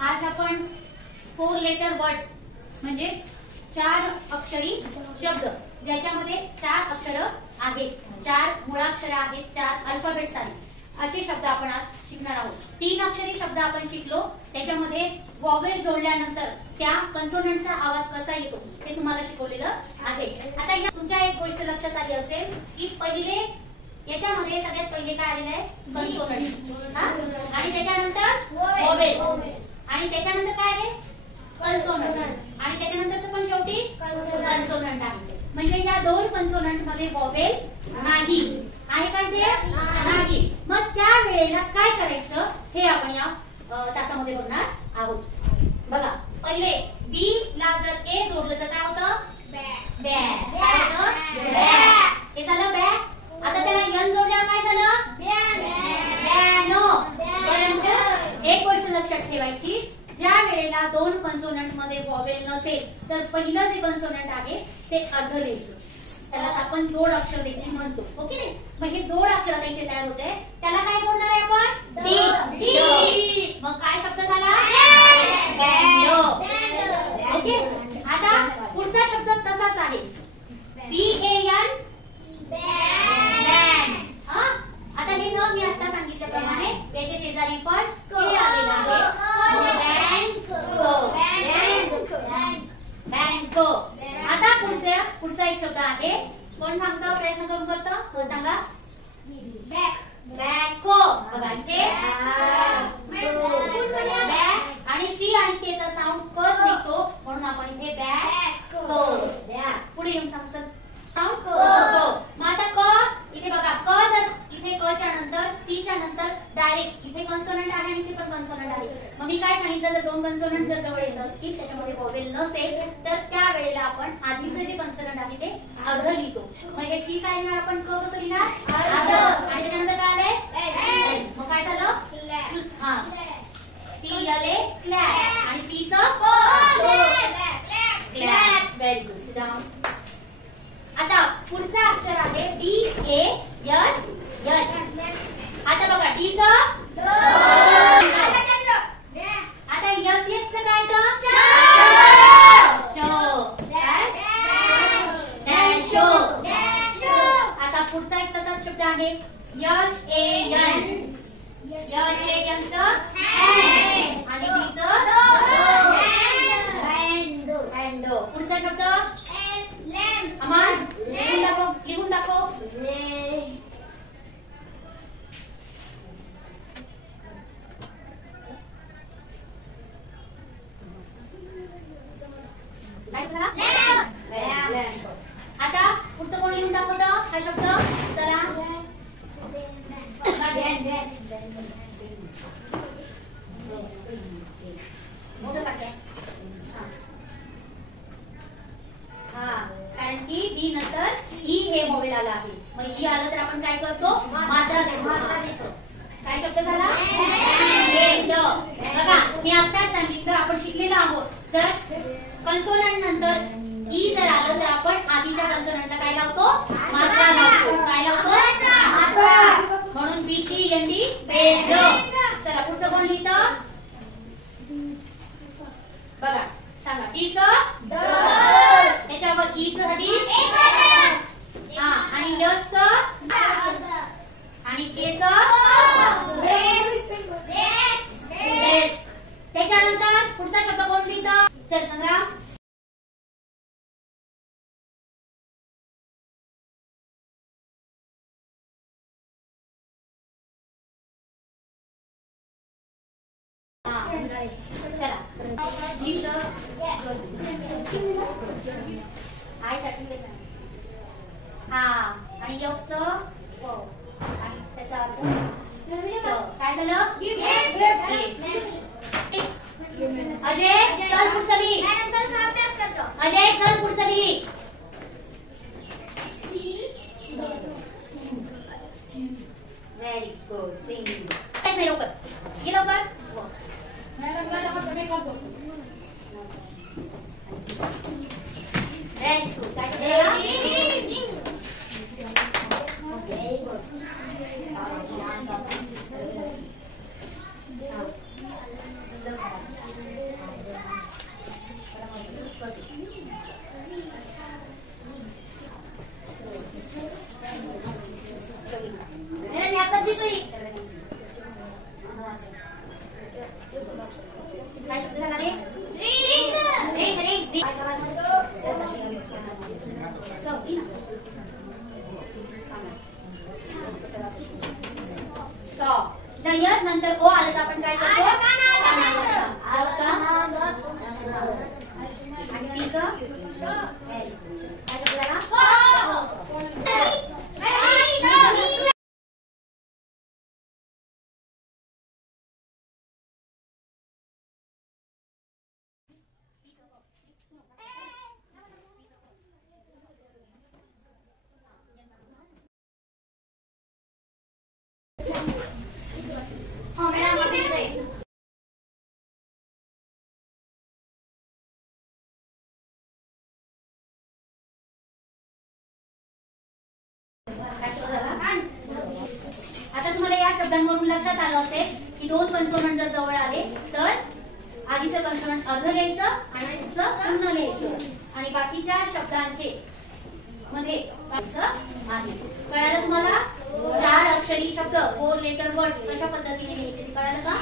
आज आपण 4 letter words म्हणजे 4 अक्षरी शब्द ज्याच्यामध्ये 4 अक्षर आहेत, 4 मुळाक्षर आहेत, 4 अल्फाबेट्स आहेत असे शब्द आपण आज शिकणार आहोत। 3 अक्षरी शब्द आपण शिकलो, त्याच्यामध्ये वॉवेल जोडल्यानंतर त्या कन्सोनंटचा आवाज कसा येतो हे तुम्हाला शिकवलेलं आहे। आता या तुमच्या एक गोष्ट लक्षात आली असेल की पहिले याच्यामध्ये सगळ्यात पहिले काय आलेलं आहे, कन्सोनंट, आणि त्याच्यानंतर वॉवेल, आणि त्याच्यानंतर काय आहे, कन्सोनंट, आणि त्याच्यानंतरचं पण शेवटी कन्सोनंट आहे। म्हणजे या 2 कन्सोनंट मध्ये वॉवेल नाही आहे का, ते नाही। मग त्या वेळेला काय करायचं हे आपण या तासामध्ये बघणार आहोत। बघा, पहिले बी ला जर ए जोडलं तर काय होतं, बॅ, हे झालं बॅ। आता त्याला यन जोडल्यावर काय झालं, बॅनो। एक गोष्ट लक्षात ठेवायची, ज्या वेळेला 2 कन्सोनंट मध्ये वॉवेल नसेल तर पहिलं जे कन्सोनंट आहे ते अर्ध लिहायचं, त्याला आपण जोड अक्षर देखील म्हणतो, ओके नाही। मग हे जोड अक्षर आता इथे तयार होते, त्याला काय जोडणार आहे आपण, डी। मग काय शब्द झाला, बँडो, ओके। आता पुढचा शब्द तसाच आहे, BAN, बँड। आता हे न मी आता सांगितल्याप्रमाणे याच्या शेजारी पण के आलेला आहे, बँक। आता पुढचा एक शब्द आहे, कोण सांगतो, प्रयत्न करून करतो, तो सांगा, बॅको। बघा इथे बॅक आणि सी आणि के चा साऊंड क निघतो, म्हणून आपण इथे बॅको। पुढे येऊन सांगतो साऊंड, मग आता क इथे बघा, क जर इथे क च्या नंतर सी च्या नंतर डायरेक्ट इथे कन्सोनंट आहे आणि इथे पण कन्सोनंट आहे। मग मी काय सांगितलं, जर 2 कन्सोनंट जर जवळ येत असतील, त्याच्यामध्ये वॉवेल नसेल तर त्या वेळेला आपण आधीचे जे कन्सोनंट आहे ते अर्ध लिहितो। मग हे सी काय लिहिणार आपण, क कसं लिहिणार, अर्ध, आणि त्याच्यानंतर काय आले, मग काय झालं, सी आले क्लॅप, आणि पी चं clap. Very good, sit down. आता पुढचा अक्षर आहे DAS, यच। आता बघा डी चं आता यस चं काय तर शो। आता पुढचा एक तसाच शब्द आहे HAN, HAN चं हँड, आणि डी चं हँड। पुढचा शब्द अमन, लिहून दाखव। आता पुढचं कोण लिहून दाखवतं हा शब्द, चला। कारण की बी नंतर ई हे वॉवेल आला आहे, मग ई आलं तर आपण काय करतो, मात्रा देतो। काय शब्द झाला, बघा मी आता सांगितलं, आपण शिकलेलो आहोत, जर कन्सोनंट नंतर ई जर आलं तर आपण आधीच्या कन्सोनंटला काय लावतो, मात्रा लावतो। काय लावतो, म्हणून BTND, बेड। चला पुढचं कोण लिहितं, बघा सांगा, डी चं त्याच्यावर ई साठी, आणि यस चं, आणि के चं, त्याच्यानंतर पुढचा शब्द कोण लिहितं, चल संग्राम। चला जी चं आय साठी, आणि एफ चं, आणि त्याचा अर्थ काय झालं, अजय चल पुढचं लिही, अजय चल पुढचं लिही। व्हेरी गुड, सिंगिंग नाही लवकर, ये लवकर। व्हेरी गुड, काय काय शब्द झाला रे? यस नंतर ओ आलं तर आपण काय करतो? आणि तिचं काय शब्द झाला? आता तुम्हाला या शब्दांवरून लक्षात आलं असेल की दोन कन्सोनंट जर जवळ आले तर आधीचं कन्सोनंट अर्ध लिहायचं आणि पुढचं पूर्ण लिहायचं आणि बाकीच्या शब्दांचे मध्ये आहे. कळालं तुम्हाला? 4 अक्षरी शब्द 4 लेटर वर्ड्स कशा पद्धतीने लिहायचे ते कळालं का?